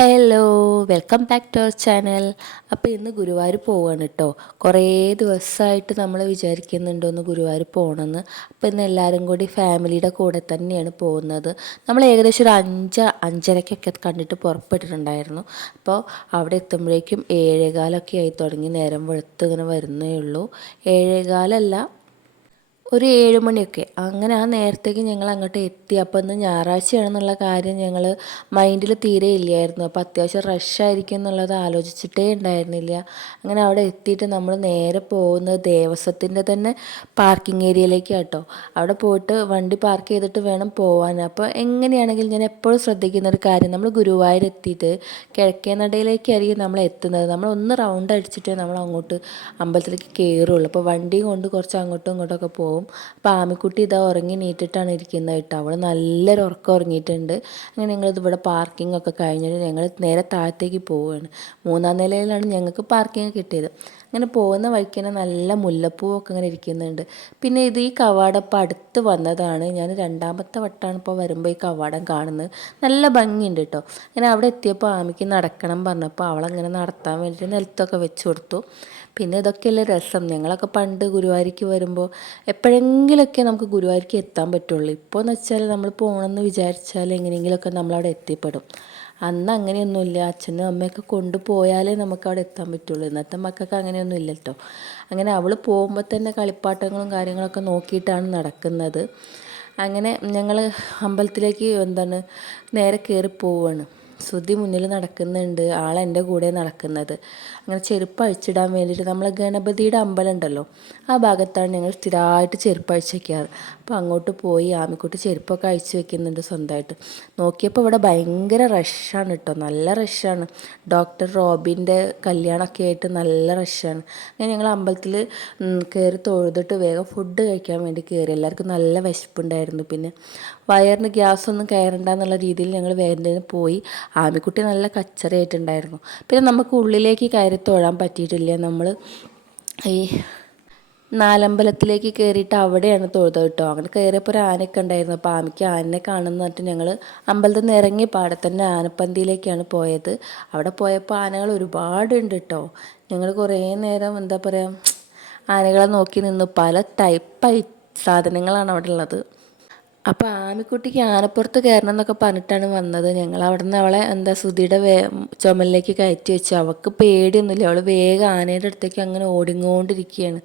Hello welcome back to our channel അപ്പോൾ ഇന്ന് ഗുരുവായൂർ പോവാണ് കേട്ടോ കുറേ ദിവസമായിട്ട് നമ്മൾ വിചാരിക്കുന്നുണ്ടോ ഒന്ന് ഗുരുവായൂർ പോകണമെന്ന് അപ്പോൾ ഇന്ന് എല്ലാവരും കൂടി ഫാമിലിയുടെ കൂടെ തന്നെയാണ് പോകുന്നത്. നമ്മൾ ഏകദേശം ഒരു അഞ്ച് അഞ്ചരക്കൊക്കെ കണ്ടിട്ട് പുറപ്പെട്ടിട്ടുണ്ടായിരുന്നു. അപ്പോൾ അവിടെ എത്തുമ്പോഴേക്കും ഏഴേകാലൊക്കെ ആയി തുടങ്ങി നേരം വെളുത്ത് ഇങ്ങനെ വരുന്നേ ഉള്ളൂ. ഏഴേകാലല്ല ഒരു ഏഴ് മണിയൊക്കെ. അങ്ങനെ ആ നേരത്തേക്ക് ഞങ്ങൾ അങ്ങോട്ട് എത്തി. അപ്പോൾ ഇന്ന് ഞായറാഴ്ചയാണെന്നുള്ള കാര്യം ഞങ്ങൾ മൈൻഡിൽ തീരെ ഇല്ലായിരുന്നു. അപ്പോൾ അത്യാവശ്യം റഷായിരിക്കും എന്നുള്ളത് ആലോചിച്ചിട്ടേ ഉണ്ടായിരുന്നില്ല അങ്ങനെ അവിടെ എത്തിയിട്ട് നമ്മൾ നേരെ പോകുന്നത് ദേവസ്വത്തിന്റെ തന്നെ പാർക്കിംഗ് ഏരിയയിലേക്ക് കേട്ടോ അവിടെ പോയിട്ട് വണ്ടി പാർക്ക് ചെയ്തിട്ട് വേണം പോകാൻ അപ്പോൾ എങ്ങനെയാണെങ്കിലും ഞാൻ എപ്പോഴും ശ്രദ്ധിക്കുന്ന ഒരു കാര്യം നമ്മൾ ഗുരുവായൂർ എത്തിയിട്ട് കിഴക്കേ നടയിലേക്കായിരിക്കും നമ്മൾ എത്തുന്നത്. നമ്മൾ ഒന്ന് റൗണ്ട് അടിച്ചിട്ടേ നമ്മൾ അങ്ങോട്ട് അമ്പലത്തിലേക്ക് കയറുള്ളൂ അപ്പോൾ വണ്ടി കൊണ്ട് കുറച്ച് അങ്ങോട്ടും ഇങ്ങോട്ടൊക്കെ പോകും. പോകും അപ്പോൾ ആമിക്കുട്ടി ഇതാ ഉറങ്ങി നീട്ടിട്ടാണ് ഇരിക്കുന്നത് കേട്ടോ. അവൾ നല്ലൊരു ഉറക്കം ഉറങ്ങിയിട്ടുണ്ട്. അങ്ങനെ ഞങ്ങളിത് ഇവിടെ പാർക്കിംഗ് ഒക്കെ കഴിഞ്ഞിട്ട് ഞങ്ങൾ നേരെ താഴത്തേക്ക് പോവുകയാണ്. മൂന്നാം നിലയിലാണ് ഞങ്ങൾക്ക് പാർക്കിംഗ് കിട്ടിയത്. അങ്ങനെ പോകുന്ന വഴിക്ക് തന്നെ നല്ല മുല്ലപ്പൂവൊക്കെ ഇങ്ങനെ ഇരിക്കുന്നുണ്ട്. പിന്നെ ഇത് ഈ കവാടം അടുത്ത് വന്നതാണ്. ഞാൻ രണ്ടാമത്തെ വട്ടമാണ് ഇപ്പോൾ വരുമ്പോൾ ഈ കവാടം കാണുന്നത്. നല്ല ഭംഗിയുണ്ട് കേട്ടോ അങ്ങനെ അവിടെ എത്തിയപ്പോൾ ആമിക്ക് നടക്കണം പറഞ്ഞപ്പോൾ അവളങ്ങനെ നടത്താൻ വേണ്ടിയിട്ട് നിലത്തൊക്കെ വെച്ച് കൊടുത്തു. പിന്നെ ഇതൊക്കെയല്ലേ രസം. ഞങ്ങളൊക്കെ പണ്ട് ഗുരുവായൂരിക്ക് വരുമ്പോൾ എപ്പോഴെങ്കിലുമൊക്കെ നമുക്ക് ഗുരുവായൂരിക്ക് എത്താൻ പറ്റുള്ളൂ. ഇപ്പോൾ എന്ന് വെച്ചാൽ നമ്മൾ പോകണമെന്ന് വിചാരിച്ചാൽ എങ്ങനെയെങ്കിലുമൊക്കെ നമ്മളവിടെ എത്തിപ്പെടും. അന്ന് അങ്ങനെയൊന്നുമില്ല അച്ഛനും അമ്മയൊക്കെ കൊണ്ടുപോയാലേ നമുക്ക് അവിടെ എത്താൻ പറ്റുള്ളൂ. ഇന്നത്തെ മക്കൾക്ക് അങ്ങനെയൊന്നും ഇല്ല കേട്ടോ അങ്ങനെ അവൾ പോകുമ്പോൾ തന്നെ കളിപ്പാട്ടങ്ങളും കാര്യങ്ങളൊക്കെ നോക്കിയിട്ടാണ് നടക്കുന്നത്. അങ്ങനെ ഞങ്ങൾ അമ്പലത്തിലേക്ക് എന്താണ് നേരെ കയറി പോവുകയാണ് ശ്രുതി മുന്നിൽ നടക്കുന്നുണ്ട്. ആൾ എന്റെ കൂടെ നടക്കുന്നത്. അങ്ങനെ ചെരുപ്പ് അഴിച്ചിടാൻ വേണ്ടിയിട്ട് നമ്മളെ ഗണപതിയുടെ അമ്പലം ഉണ്ടല്ലോ ആ ഭാഗത്താണ് ഞങ്ങൾ സ്ഥിരമായിട്ട് ചെരുപ്പ് അഴിച്ച് വയ്ക്കാറ് അപ്പോൾ അങ്ങോട്ട് പോയി ആമിക്കുട്ടി ചെരുപ്പൊക്കെ അഴിച്ചു വെക്കുന്നുണ്ട് സ്വന്തമായിട്ട്. നോക്കിയപ്പോൾ ഇവിടെ ഭയങ്കര റഷാണ് കേട്ടോ നല്ല റഷാണ് ഡോക്ടർ റോബിന്റെ കല്യാണമൊക്കെ ആയിട്ട് നല്ല റഷാണ് അങ്ങനെ ഞങ്ങൾ അമ്പലത്തിൽ കയറി തൊഴുതിട്ട് വേഗം ഫുഡ് കഴിക്കാൻ വേണ്ടി കയറി. എല്ലാവർക്കും നല്ല വിശപ്പുണ്ടായിരുന്നു. പിന്നെ വയറിന് ഗ്യാസ് ഒന്നും കയറണ്ട എന്നുള്ള രീതിയിൽ ഞങ്ങൾ വേറെ പോയി. ആമിക്കുട്ടി നല്ല കച്ചറയായിട്ടുണ്ടായിരുന്നു. പിന്നെ നമുക്ക് ഉള്ളിലേക്ക് കയറി തൊഴാൻ പറ്റിയിട്ടില്ല. നമ്മൾ ഈ നാലമ്പലത്തിലേക്ക് കയറിയിട്ട് അവിടെയാണ് തൊഴുതത് കേട്ടോ. അങ്ങനെ കയറിയപ്പോൾ ഒരു ആനയൊക്കെ ഉണ്ടായിരുന്നു. അപ്പോൾ ആമയ്ക്ക് ആനനെ കാണുന്ന പറഞ്ഞിട്ട് ഞങ്ങൾ അമ്പലത്തിൽ നിന്ന് ഇറങ്ങി പാടെ തന്നെ ആനപ്പന്തിയിലേക്കാണ് പോയത്. അവിടെ പോയപ്പോൾ ആനകൾ ഒരുപാടുണ്ട് കേട്ടോ. ഞങ്ങൾ കുറേ നേരം എന്താ പറയുക ആനകളെ നോക്കി നിന്ന് പല ടൈപ്പായി സാധനങ്ങളാണ് അവിടെ ഉള്ളത്. അപ്പോൾ ആമിക്കുട്ടിക്ക് ആനപ്പുറത്ത് കയറണം എന്നൊക്കെ പറഞ്ഞിട്ടാണ് വന്നത്. ഞങ്ങൾ അവിടെ നിന്ന് അവളെ എന്താ സുധിയുടെ വേ ചുമലിലേക്ക് കയറ്റി വെച്ചു. അവൾക്ക് പേടിയൊന്നുമില്ല. അവൾ വേഗം ആനയുടെ അടുത്തേക്ക് അങ്ങനെ ഓടിങ്ങോണ്ടിരിക്കുകയാണ്.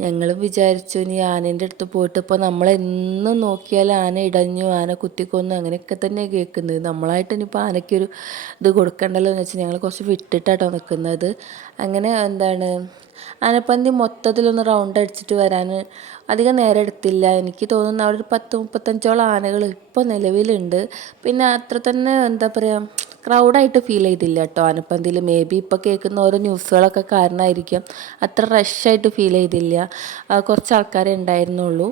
ഞങ്ങൾ വിചാരിച്ചു ഇനി ആനേന്റെ അടുത്ത് പോയിട്ട് ഇപ്പോൾ നമ്മളെന്നും നോക്കിയാൽ ആന ഇടഞ്ഞു ആന കുത്തിക്കൊന്നു അങ്ങനെയൊക്കെ തന്നെ കേൾക്കുന്നത്. നമ്മളായിട്ട് ഇനിയിപ്പോൾ ആനയ്ക്കൊരു ഇത് കൊടുക്കണ്ടല്ലോ എന്ന് വെച്ചാൽ ഞങ്ങൾ കുറച്ച് വിട്ടിട്ടാട്ടോ നിൽക്കുന്നത് അങ്ങനെ എന്താണ് ആനപ്പന്തി മൊത്തത്തിലൊന്ന് റൗണ്ട് അടിച്ചിട്ട് വരാൻ അധികം നേരം എടുത്തില്ല. എനിക്ക് തോന്നുന്നു അവിടെ ഒരു പത്ത് മുപ്പത്തഞ്ചോളം ആനകൾ ഇപ്പോൾ നിലവിലുണ്ട്. പിന്നെ അത്ര തന്നെ എന്താ പറയുക ക്രൗഡായിട്ട് ഫീൽ ചെയ്തില്ല കേട്ടോ ആനപ്പന്തിൽ മേ ബി ഇപ്പോൾ കേൾക്കുന്ന ഓരോ ന്യൂസുകളൊക്കെ കാരണമായിരിക്കും അത്ര റഷായിട്ട് ഫീൽ ചെയ്തില്ല. കുറച്ച് ആൾക്കാരെ ഉണ്ടായിരുന്നുള്ളൂ.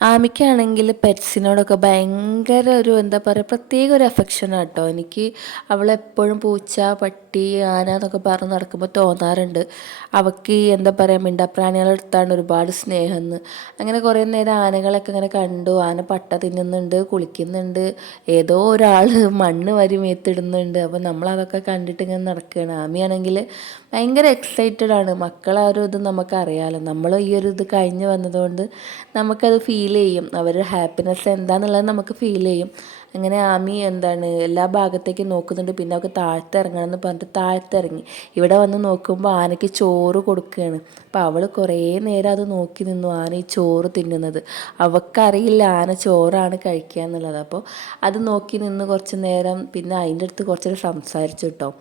ആമിക്കാണെങ്കിൽ പെറ്റ്സിനോടൊക്കെ ഭയങ്കര ഒരു എന്താ പറയുക പ്രത്യേക ഒരു അഫെക്ഷനാണ് കേട്ടോ. എനിക്ക് അവളെപ്പോഴും പൂച്ച പട്ടി ആന എന്നൊക്കെ പറഞ്ഞ് നടക്കുമ്പോൾ തോന്നാറുണ്ട്. അവൾക്ക് എന്താ പറയുക മിണ്ടാപ്രാണികളെടുത്താണ് ഒരുപാട് സ്നേഹം എന്ന്. അങ്ങനെ കുറേ നേരം ആനകളൊക്കെ ഇങ്ങനെ കണ്ടു. ആന പട്ട തിന്നുന്നുണ്ട് കുളിക്കുന്നുണ്ട്. ഏതോ ഒരാൾ മണ്ണ് വരി മേത്തിടുന്നുണ്ട്. അപ്പോൾ നമ്മളതൊക്കെ കണ്ടിട്ട് ഇങ്ങനെ നടക്കുകയാണ്. ആമിയാണെങ്കിൽ ഭയങ്കര എക്സൈറ്റഡ് ആണ്. മക്കളെ ഇത് നമുക്കറിയാമല്ലോ നമ്മൾ ഈ ഒരു ഇത് കഴിഞ്ഞ് വന്നതുകൊണ്ട് നമുക്കത് ഫീൽ ചെയ്യും. അവരുടെ ഹാപ്പിനെസ് എന്താണെന്നുള്ളത് നമുക്ക് ഫീൽ ചെയ്യും. അങ്ങനെ ആമി എന്താണ് എല്ലാ ഭാഗത്തേക്കും നോക്കുന്നുണ്ട്. പിന്നെ അവൾക്ക് താഴ്ത്തിറങ്ങണം എന്ന് പറഞ്ഞിട്ട് താഴ്ത്തിറങ്ങി. ഇവിടെ വന്ന് നോക്കുമ്പോൾ ആനയ്ക്ക് ചോറ് കൊടുക്കുകയാണ്. അപ്പോൾ അവൾ കുറേ നേരം അത് നോക്കി നിന്നു ആന ഈ ചോറ് തിന്നുന്നത്. അവൾക്കറിയില്ല ആന ചോറാണ് കഴിക്കുക എന്നുള്ളത്. അപ്പോൾ അത് നോക്കി നിന്ന് കുറച്ച് നേരം പിന്നെ അതിന്റെ അടുത്ത് കുറച്ചൊരു സംസാരിച്ചു കേട്ടോ.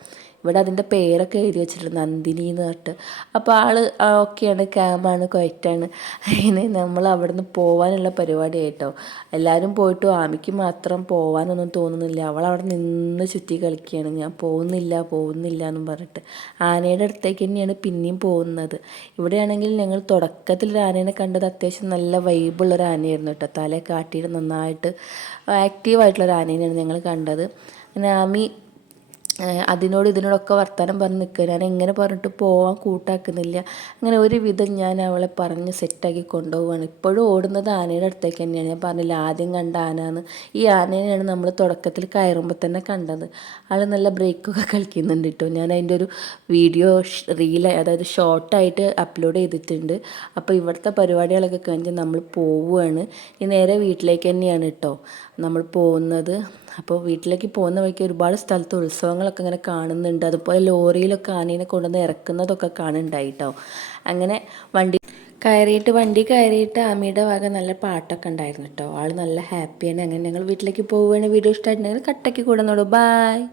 ഇവിടെ അതിന്റെ പേരൊക്കെ എഴുതി വെച്ചിട്ടുണ്ട് നന്ദിനി എന്ന് പറഞ്ഞിട്ട്. അപ്പോൾ ആൾ ഓക്കെയാണ് ക്യാമാണ് കൊയറ്റാണ്. അതിന് നമ്മൾ അവിടെ നിന്ന് പോകാനുള്ള പരിപാടി ആയിട്ടോ എല്ലാവരും പോയിട്ട് ആമിക്ക് മാത്രം പോകാനൊന്നും തോന്നുന്നില്ല. അവൾ അവിടെ നിന്ന് ചുറ്റി കളിക്കുകയാണ്. ഞാൻ പോകുന്നില്ല പോകുന്നില്ല എന്നും പറഞ്ഞിട്ട്. ആനയുടെ അടുത്തേക്ക് തന്നെയാണ് പിന്നെയും പോകുന്നത്. ഇവിടെയാണെങ്കിൽ ഞങ്ങൾ തുടക്കത്തിൽ ഒരു ആനേനെ കണ്ടത് അത്യാവശ്യം നല്ല വൈബുള്ള ഒരു ആനയായിരുന്നു കേട്ടോ. തലയെ കാട്ടിയിട്ട് നന്നായിട്ട് ആക്റ്റീവായിട്ടുള്ളൊരു ആനേനെയാണ് ഞങ്ങൾ കണ്ടത്. അങ്ങനെ ആമി അതിനോട് ഇതിനോടൊക്കെ വർത്തമാനം പറഞ്ഞ് നിൽക്കുക. ഞാൻ എങ്ങനെ പറഞ്ഞിട്ട് പോവാൻ കൂട്ടാക്കുന്നില്ല. അങ്ങനെ ഒരുവിധം ഞാൻ അവളെ പറഞ്ഞ് സെറ്റാക്കി കൊണ്ടുപോവുകയാണ് ഇപ്പോഴും ഓടുന്നത് ആനയുടെ അടുത്തേക്ക് തന്നെയാണ്. ഞാൻ പറഞ്ഞില്ല ആദ്യം കണ്ട ആനയാണ്. ഈ ആനേനെയാണ് നമ്മൾ തുടക്കത്തിൽ കയറുമ്പോൾ തന്നെ കണ്ടത്. ആൾ നല്ല ബ്രേക്കൊക്കെ കളിക്കുന്നുണ്ട് കേട്ടോ. ഞാൻ അതിന്റെ ഒരു വീഡിയോ റീൽ അതായത് ഷോർട്ടായിട്ട് അപ്ലോഡ് ചെയ്തിട്ടുണ്ട്. അപ്പോൾ ഇവിടുത്തെ പരിപാടികളൊക്കെ കഴിഞ്ഞ് നമ്മൾ പോവുകയാണ് ഈ നേരെ വീട്ടിലേക്ക് തന്നെയാണ് കേട്ടോ നമ്മൾ പോകുന്നത്. അപ്പോൾ വീട്ടിലേക്ക് പോകുന്ന വഴിക്ക് ഒരുപാട് സ്ഥലത്ത് ഉത്സവങ്ങളൊക്കെ ഇങ്ങനെ കാണുന്നുണ്ട്. അതുപോലെ ലോറിയിലൊക്കെ ആനേനെ കൊണ്ടുവന്ന് ഇറക്കുന്നതൊക്കെ കാണുന്നുണ്ടായിട്ടോ. അങ്ങനെ വണ്ടി കയറിയിട്ട് വണ്ടി കയറിയിട്ട് ആമിയുടെ വക നല്ല പാട്ടൊക്കെ ഉണ്ടായിരുന്നു കേട്ടോ. ആൾ നല്ല ഹാപ്പിയാണ് അങ്ങനെ ഞങ്ങൾ വീട്ടിലേക്ക് പോവുകയാണ്. വീഡിയോ ഇഷ്ടമായിട്ടുണ്ടെങ്കിൽ കട്ടയ്ക്ക് കൂടെ കൂടുന്നോളൂ ബായ്